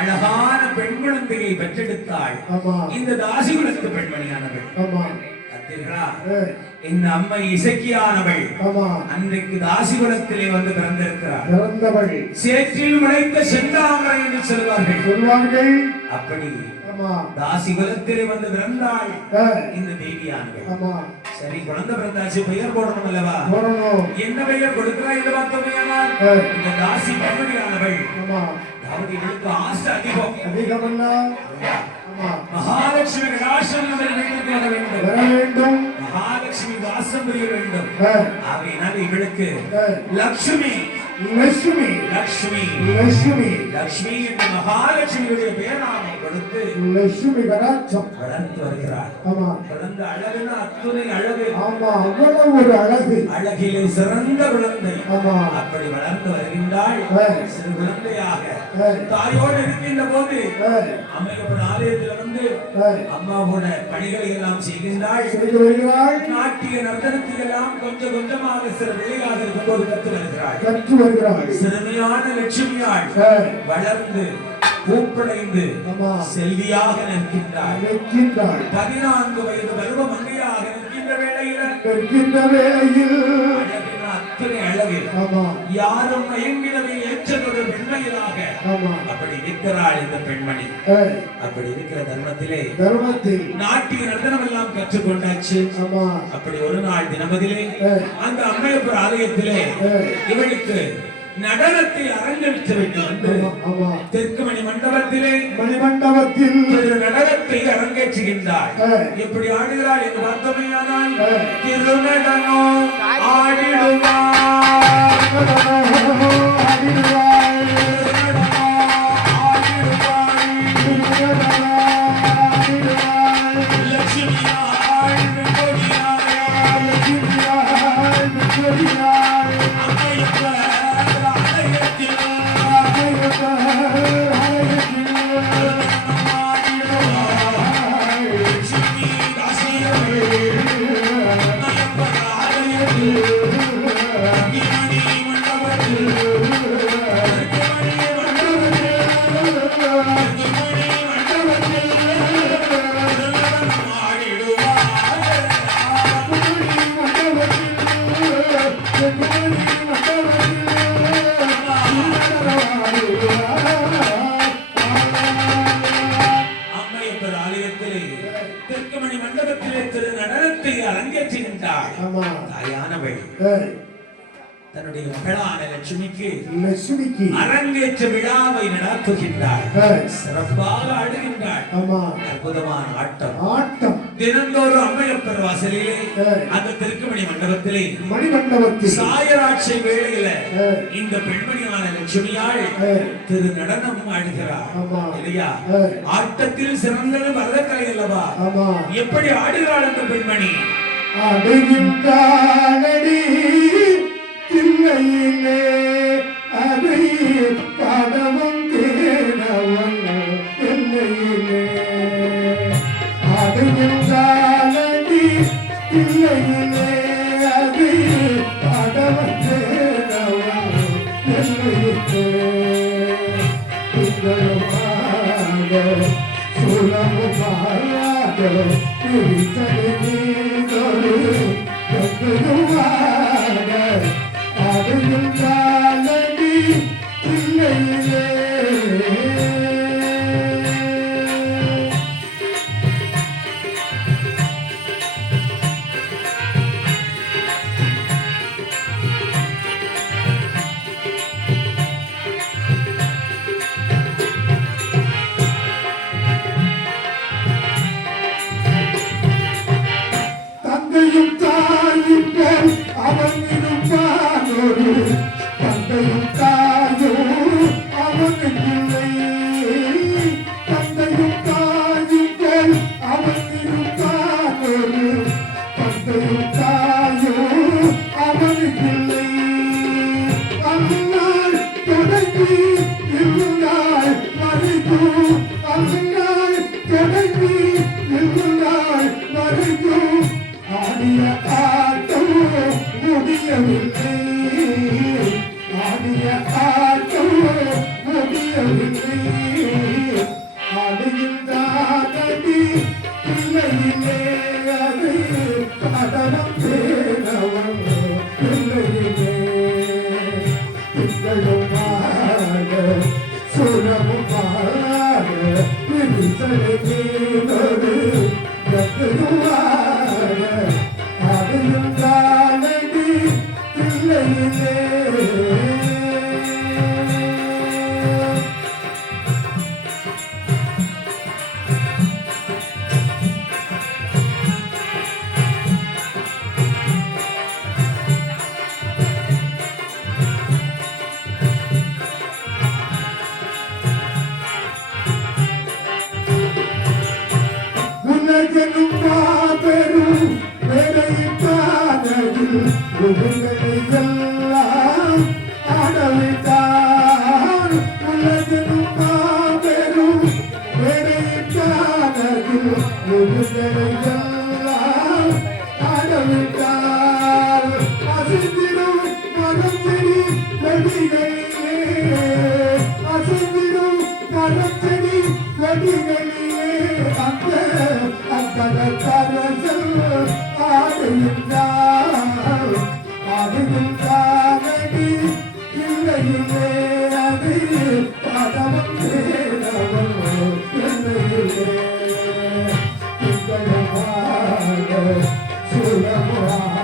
அழகான பெண் குழந்தையை பெற்றெடுத்தாள். இந்த தாசிகுலத்து பெண்மணியானவள் இந்த அம்மை இசக்கியானவள் அன்றைக்கு தாசிகுலத்திலே வந்து பிறந்திருக்கிறாள். சேற்றில் முளைத்த செந்தாமரை என்று சொல்வார்கள். அப்படி தாசிகுலத்திலே வந்து பிறந்தாள் இந்த தேவியானவள். சரி, குழந்தை பிறந்தாச்சு, பெயர் போடணும் அல்லவா? என்ன பெயர் கொடுக்கிறாய் என்று பார்த்தோமையானால் இந்த தாசி பெண்மணியானவள் அதாவது இவளுக்கு ஆசை அதிகம். மகாலட்சுமி கடாட்சம் வர வேண்டும், மகாலட்சுமி வாசம் புரிய வேண்டும். ஆகையினால் இவளுக்கு லட்சுமி லட்சுமி லட்சுமி லட்சுமி லட்சுமி என்று மகாலட்சுமியுடைய பேராமை கொடுத்து லட்சுமி கடாட்சம் வளர்ந்து வருகிறார். குழந்தை அழகுனா அத்துணை அழகு. அவ்வளவு ஒரு அழகு, அழகிலே சிறந்த குழந்தை. அப்படி வளர்ந்து வருகின்றாள். சிறு குழந்தையாக தாயோடு இருக்கின்ற போது அம்மையப்பன் ஆலயத்தில் வந்து அம்மாவோட பணிகளை எல்லாம் செய்கின்றாள். நாட்டிய நர்த்தனத்தை எல்லாம் கொஞ்சம் கொஞ்சமாக சிறு பிள்ளையாக இருக்கும்போது கற்று வருகிறாள். சிறுமியான லட்சுமியாள் வளர்ந்து பூப்படைந்து செல்வியாக நிற்கின்றாள். 14 வயது பருவ மங்கையாக நிற்கின்ற வேளையில் அத்தனை அழகு யாரும் மயங்கினவை ஏற்றதொரு பெண்மையிலாக அப்படி இருக்கிறாள் இந்த பெண்மணி. அப்படி இருக்கிற தர்மத்தில் நாட்டிய நர்த்தனம் எல்லாம் கற்றுக்கொண்டாச்சு. அப்படி ஒரு நாள் தினமதிலே அந்த அம்மையப்பர் ஆலயத்திலே இவளுக்கு நடனத்தை அரங்கேற்ற வேண்டும். தெற்கு மணிமண்டபத்தில் நடனத்தை அரங்கேற்றுகின்றார். எப்படி ஆடுகிறாள் என்று பார்த்தமையானால் திருநடனம் ஆடிடுவார். தன்னுடைய மகளான லட்சுமிக்கு அரங்கேற்ற விழாவை நடத்துகின்றார். சிறப்பாக ஆடுகின்றார். அற்புதமான ஆட்டம். தினந்தோறும் அம்மையப்பர் வாசலிலே அந்த திருக்குமணி மண்டபத்திலே சாயராட்சி வேளையில இந்த பெண்மணியான லட்சுமியாள் திரு நடனம் ஆடுகிறார் இல்லையா? ஆட்டத்தில் சிறந்தது பரதக்கலை அல்லவா? எப்படி ஆடுகிறாள் அந்த பெண்மணி? ஆடுகின்றாளடி தில்லையிலே அதை காணவும் தேடவும் எல்லையிலே. ஆடுகின்றாளடி தில்லையிலே அதை காணவும் தேடவும் எல்லையிலே. திங்களுமாக சுலமுமாக பிரித்தது நீதொரு ஆடுகின்றாளடி தில்லையிலே. இருப்பான் ஒரு தந்தையும் தாயும் அவனுக்கில்லை. அந்நாள் தொடங்கி இந்நாள் வரைக்கும், அந்நாள் தொடங்கி இந்நாள் வரைக்கும் ஆடிய ஆட்டம் முடியவில்லை, ஆடிய ஆட்டம் முடியவில்லை. ஆடுகின்றானடி பிள்ளையிலே அது கடனம் தேனவன் பிள்ளையிலே. திங்களுமாக சுரமுமாக விரிசலையேனொரு கத்துவாக ஆடுகின்றானடி பிள்ளையிலே. உலகெனும் மாபெரும் வேலையிட்டானதில் உலகை எல்லாம் ஆடவிட்டார். உலகெனும் மாபெரும் வேலையிட்டானதில் உலகை எல்லாம் ஆடவிட்டார். அசைந்திடும் மரச்செடி கொடிகளிலே, அசைந்திடும் மரச்செடி கொடிகளிலே அந்த கரசல் ஆடுகின்றார். ஆடுகின்றானடி இல்லையிலே அது பதவம் தேனவன் இல்லையிலே. திங்களமாக சுரமாக